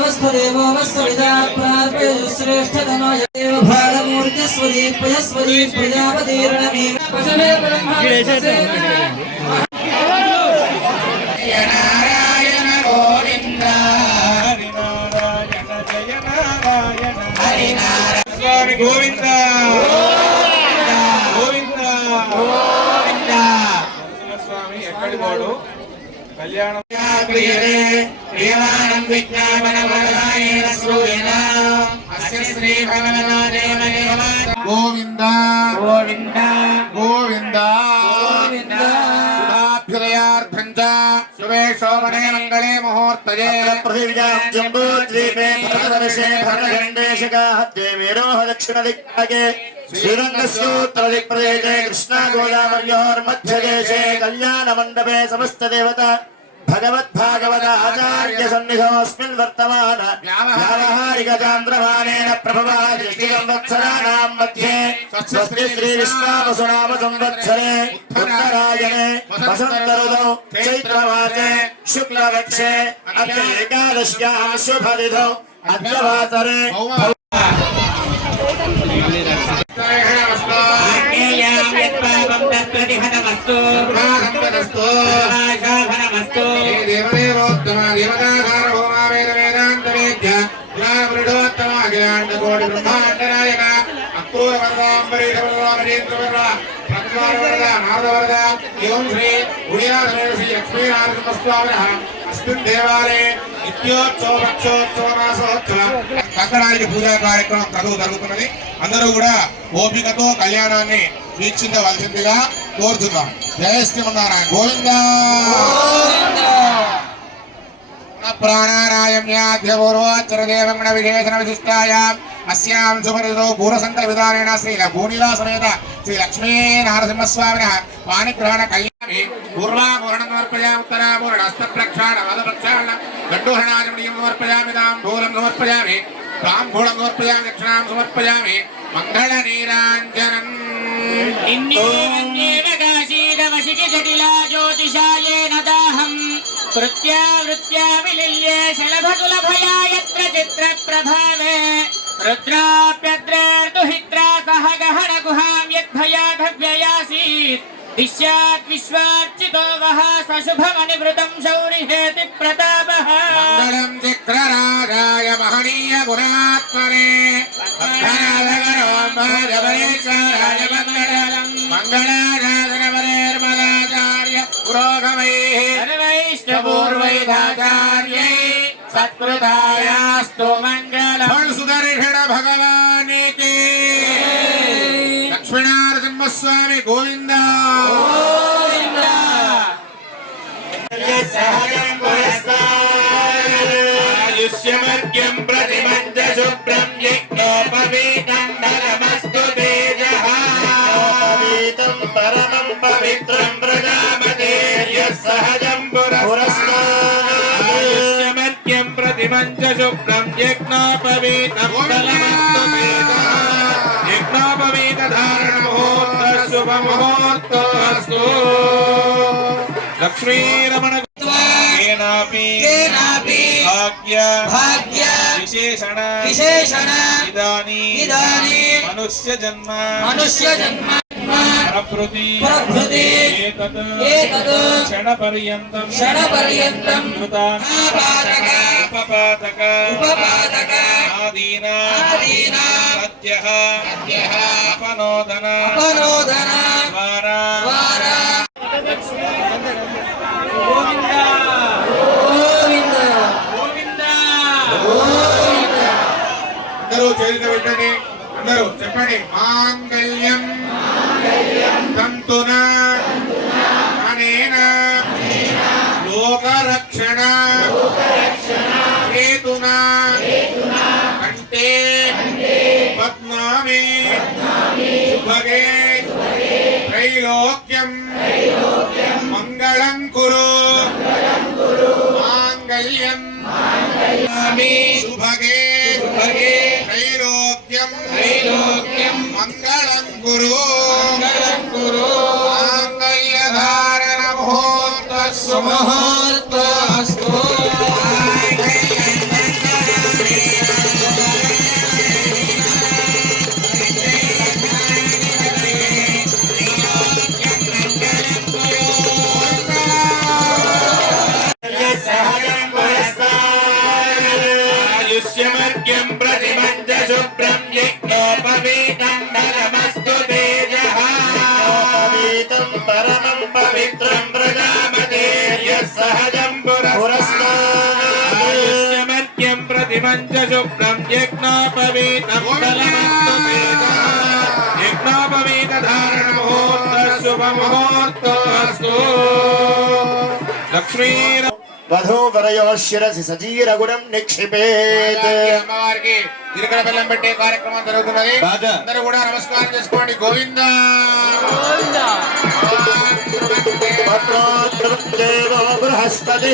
वस्तुदेवो वस्तुविदात् प्रार्पयतु श्रेष्ठतमाय देव भागमूर्ति स्वदीपय स्वदीप प्रजापतिर्नमे पशवे ब्रह्मा नारायण गोविंद हरिनारायण जय नारायण हरिनारायण स्वामी गोविंद गोविंद गोविंद स्वामी ఎక్కడి వాడు కళ్యాణం ప్రియదే ప్రియమానం విజ్ఞాపనవదాయేన శ్రూయేన అస్య శ్రీ భగవనాదేవ గోవింద గోవింద గోవింద గోవింద సుధాభ్యుదయార్థం చ శుభే శోభనే మంగళే ముహూర్తయే పృథివ్యాం జంబూద్వీపే భరతవర్షే భరతఖండేశిఖాహత్యే మేరోహ దక్షిణదిక్పాగే श्रीरंगस्योत्तरदिक्प्रदेशे कृष्णागोदावर्योर्मध्यदेशे कल्याणमण्डपे समस्तदेवता भगवद्भागवत आचार्य सन्निधोऽस्मिन् वर्तमान व्यावहारिकचान्द्रमानेन प्रभवादिष्टिसंवत्सराणां मध्ये स्वस्ति श्रीविश्वावसुनाम संवत्सरे उत्तरायणे वसन्तऋतौ चैत्रमासे शुक्लपक्षे अद्य एकादश्यां शुभतिथौ अद्य वासरे కంకణానికి పూజా కార్యక్రమం జరుగుతున్నది. అందరూ కూడా ఓపికతో కళ్యాణాన్ని వీక్షించవలసిందిగా కోరుతున్నాం. జయ శ్రీమన్నారాయణ గోవింద ప్రాణారాయమ్యాద్యపూర్వోచ్చరదేవగణ విశేషణ విశిష్టాయాం అస్యాం శుభరితో పూర్వసంకల్ప విధానేన శ్రీ భూనిలా సమేత శ్రీ లక్ష్మీ నారసింహస్వామినః పాణిగ్రహణ కళ్యాణి పూర్వాభూరణం సమర్పయామి ఉత్తరాభూరణ హస్తప్రక్షాళన పాదప్రక్షాళన గండోహరణాచమనీయం సమర్పయామి తాంబూలం సమర్పయామి తాంబూలం సమర్పయామి దక్షిణాం సమర్పయామి మంగళ నీరాంజనం జ్యోతిషాయేన దాహం వృత్యా వృత్యా విలిల్యే శలభతులభయాయత్ర చిత్ర ప్రభావే రుద్రాప్యద్రేర్దుహిత్రా సహ గహన గుహాం యద్భయా గవ్యయాసీత్ దిశ్యాత్ విశ్వార్చితో వహ సశుభమనివృతం శౌరిహేతి ప్రతాపః మంగళం చక్రరాజాయ మహనీయ గుణాత్మనే మంగళాచార్య పురోగమైః సర్వైష్టపూర్వైరాచార్యై సత్కృతాయాస్తు మంగళం సుదర్శన భగవానికి లక్ష్మీనరసింహస్వామి గోవింద గోవింద ఆయుష్యమర్గ్యం ప్రతిమంచ శుభ్రం యజ్ఞోపవీతం బలమస్తు తేజః పవిత్రం పరమం పవిత్రం ప్రజాపతేర్యః సహజం పురస్కారః ప్రతిమంచ శుభ్రం యజ్ఞోపవీతం బలమస్తు తేజః యజ్ఞోపవీత ధారణ ముహూర్త శుభ ముహూర్తస్తు లక్ష్మీరమణ భాగ్య విశేషణ ఇదానీ మనుష్య జన్మ ప్రకృతి ఏతత్ క్షణపర్యంతం ఉపపాతక ఆదీనా సత్యః అపనోదన ద్వారా అందరూ చేతులు పెట్టండి. అందరూ చెప్పండి. మాంగళ్యం తంతునా అనేన లోకరక్షణ హేతునా కంటే పద్మామి శుభగే త్రైలోక్యం మంగళం కురు మాంగళ్యం శుభగే త్రైలోక్యం మంగళం కురు మాంగళ్యధారణ ముహూర్తస్సు दिवञ्च शुभ्रं यज्ञोपवीतं फलमस्तु तेजः यज्ञोपवीतधारणमुहूर्तः शुभमुहूर्तोऽस्तु लक्ष्मी వధూవరయో శిరసి సజీరగుణం నిక్షిపేత్. అమ్మవారికి తిరుకడ బెల్లం పెట్టే కార్యక్రమం జరుగుతున్నది. అందరూ కూడా నమస్కారం చేసుకోండి. గోవింద బృహస్పతి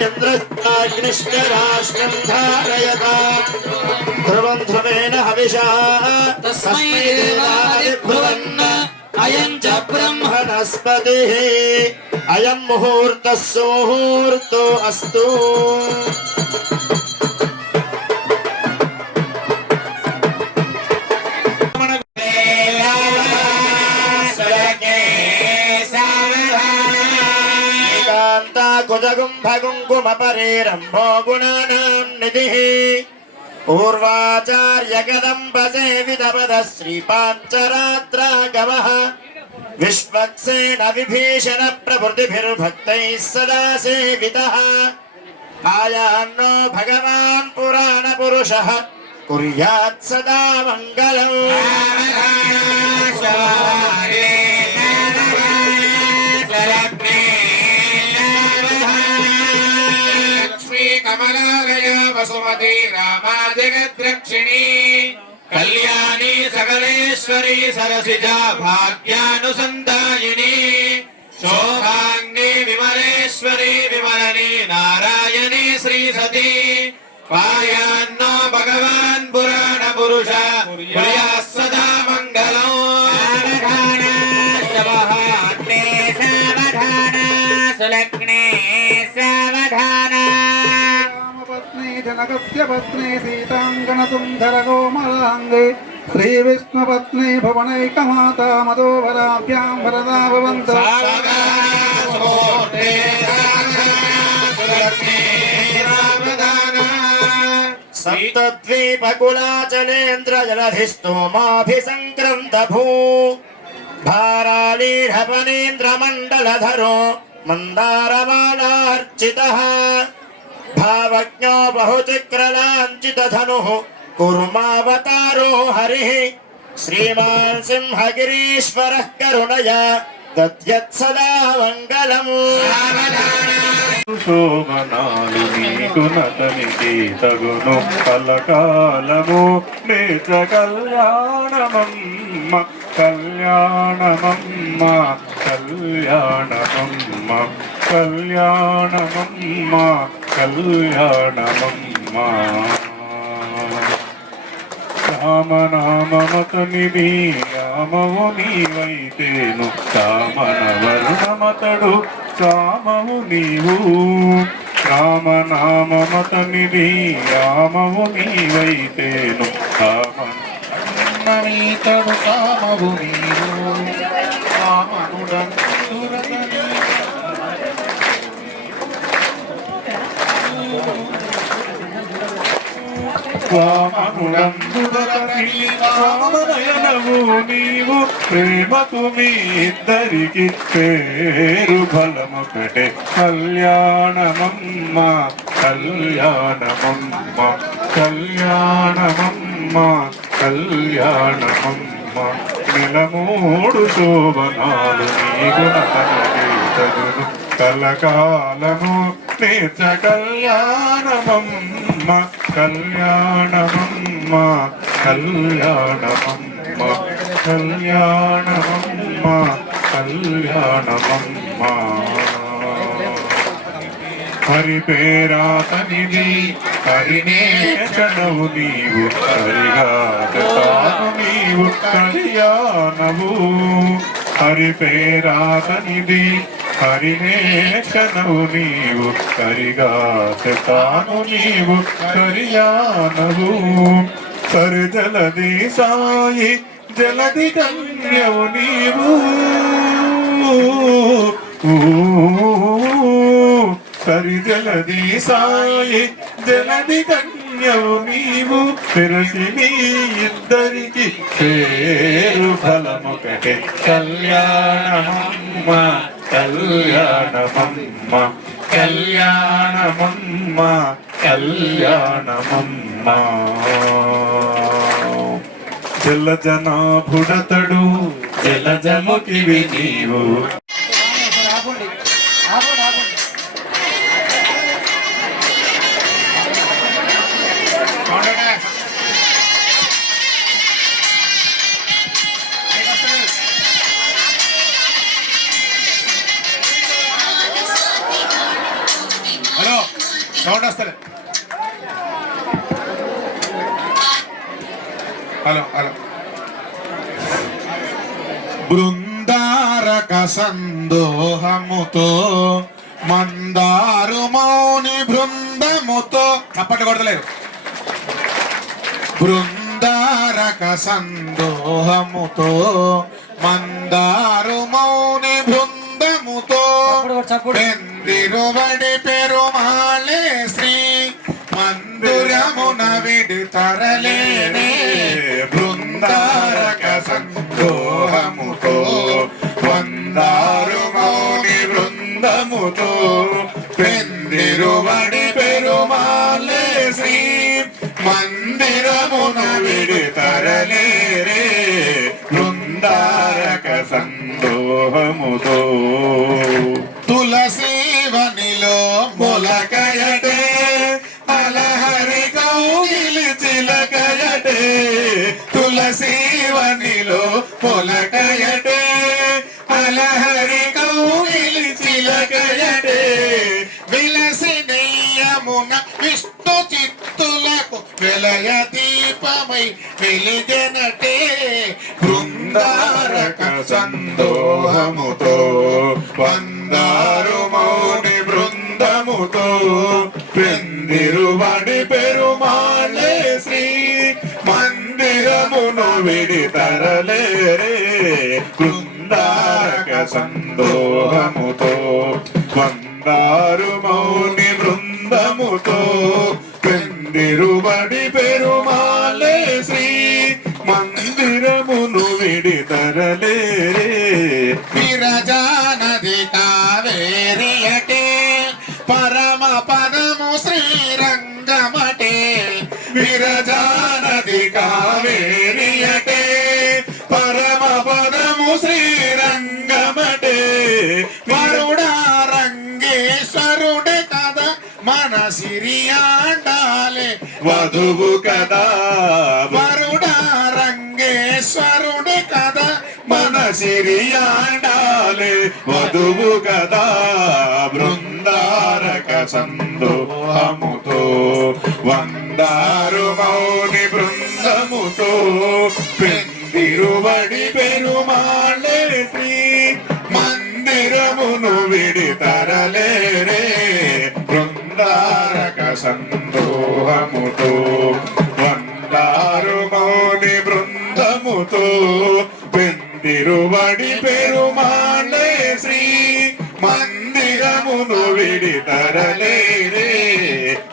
చంద్రగ్నిష్టరాష్ట్రం ధారయతా ధ్రువం ధ్రువేణ హవిషా తస్మై దేవాయ బ్రువన్న అయం చ బ్రహ్మణస్పతి అయం ముహూర్తః సుముహూర్తో అస్తు. కుజగుంభగుంకుమపరేరంభో గుణానాం నిధిః పూర్వాచార్య కదంబ సేవితపద శ్రీపాంచరాత్రాగమః విశ్వక్సేన విభీషణ ప్రభృతిభిర్భక్తైः సదా సేవితः. ఆయాన్నో భగవాన్ పురాణ పురుషః కుర్యాత్ సదా మంగళం. కమలాలయ వసుమతి రామా జగద్రక్షిణి కళ్యాణి సకలేశ్వరి సరసిజా భాగ్యానుసందాయిని శోభాంగి విమలేశ్వరి విమలని నారాయణి శ్రీ సతీ పాయాన్నో భగవాన్ పురాణ పురుష కుర్యాత్ సదా మంగళం. సులగ్నే సావధాన जनकस्य पत्नी सीताङ्गनसुन्दर कोमलाङ्गे श्रीविष्णुपत्नी भुवनैकमाता मधोबलाभ्यां वरदा भवन्तु. सप्तद्वीपकुलाचलेन्द्रजलधिस्तोमाभिसङ्क्रन्त भू भारालीढपनेन्द्रमण्डलधरो मन्दारमालार्चितः भावज्ञो बहुचक्रलाञ्छितधनुः कुर्मावतारो हरिः श्रीमान् सिंहगिरीश्वरः करुणया दद्यत्सदा मङ्गलम्. శోభనాలు నీకు నతనికి తగును కలకాలము నేచ కళ్యాణమమ్మ కళ్యాణమమ్మ కళ్యాణమమ్మ కళ్యాణమమ్మ కళ్యాణమమ్మ. రామనామమతనిది రామవు నీవైతేను రామన వరుణమతడు రామవు నీవు. రామనామమతనిది రామవు నీవైతేను రామనీతడు రామవు నీవు. రామనుడంతురతని రామనయనవు నీవు ప్రేమకు మీ ఇద్దరికి పేరు బలమొకటే కళ్యాణమమ్మ కళ్యాణమమ్మ కళ్యాణమమ్మ కళ్యాణమమ్మ. నిలమూడు శోభనాలు నీకు నతనికి తగును కలకాలము నేచ కళ్యాణమమ్మ కళ్యాణమమ్మ కళ్యాణమమ్మ కళ్యాణమమ్మ కళ్యాణమమ్మ. హరి పేరాతనిది హరినేచనవు నీవు హరిగాను నీవు కళ్యాణము. హరి పేరాతనిది హరినేచనవు నీవు హరిగాను నీవు కళ్యాణము. సరి జలది సాయి జలది కన్యవు నీవు సరి జలది సాయి జలది కన్యవు నీవు. తెరసి నీ ఇద్దరికి పేరు ఫలమొకటే కళ్యాణమమ్మ కళ్యాణమమ్మ కళ్యాణమమ్మ కళ్యాణమమ్మా జలజనాభుడతడు జలజముఖివి నీవు హలో సౌండ్ వస్తలే హలో హలో బృందారక సందోహముతో మందారు మౌని బృందముతో చప్పట్లు కొడతలేరు బృందారక సందోహముతో మందారు మౌని బృందముతో పెందిరువడి పెరుమాళే శ్రీ మందిరమున విడి తరలేనే బృందారక సందోహముతో మందారు మౌని బృందముతో పెందిరువడి పెరుమాళే శ్రీ మందిరమున విడి తరలేరే బృందారక సందోహముతో తులసీవనిలో మొలకయటే అలహరి కౌగిలి చిలకయటే తులసీవనిలో మొలకయటే అలహరి కౌగిలి చిలకయటే విలసి నెయ్యమున విష్ణు చిత్తులకు విలయ దీపమై వెలిగనటే బృందారక సందోహముతో వందారు మౌని బృందముతో పెందిరువడి పెరుమాళే శ్రీ మందిరమును విడి తరలేరే బృందారక సందోహముతో వందారు మౌని బృందముతో పెందిరువడి పెరుమాళే శ్రీ మందిరమును విడి తరలేరే విరజానది కావేరియటే పరమ పదము శ్రీరంగమటే విరజానది కావేరియటే పరమ పదము శ్రీరంగమటే వరుడా రంగేశ్వరుడే కదా మన సిరియాండాలే వధువు కదా వరుడా రంగేశ్వరుడే కదా మన సిరియాండాలే వధువు కదా బృందారక సందోహముతో వందారు మౌని బృందముతో పెందిరువడి పెరుమాళే శ్రీ మందిరమును విడి తరలేరే బృందారక సందోహముతో వందారు మౌని బృందముతో పెందిరువడి పెరుమాళే శ్రీ మందిరమును విడి తరలేరే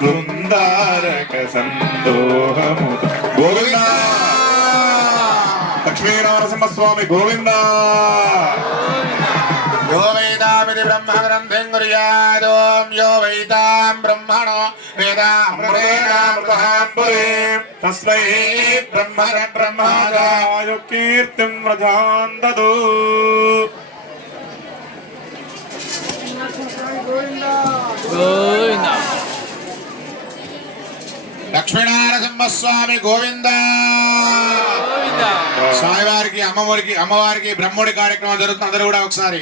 బృందారక సందోహముతో గోవిందా లక్ష్మీనరసింహస్వామి గోవిందా यो वेदामिति ब्रह्मग्रन्थिं कुर्यादोम यो वेदां ब्रह्मणो वेदामृतेनामृतां पुरीं तस्मै ब्रह्मणः कीर्तिं व्रजां ददो లక్ష్మీనరసింహస్వామి గోవింద స్వామివారికి అమ్మవారికి బ్రహ్మోడి కార్యక్రమం జరుగుతుంది అందరూ కూడా ఒకసారి